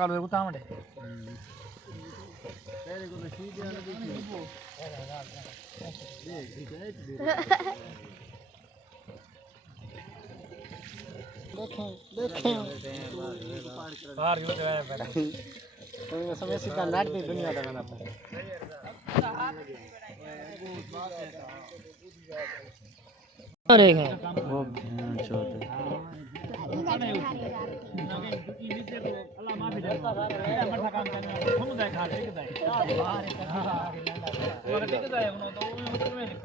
kalau aku tahu deh. बाहर क्यों गया बेटा? तो ये समय सीधा नाट पे दुनिया लगाना पड़ा। अरे है वो छोटे अल्लाह माफी देता है मठा काम करने हम जाए खा ठीक है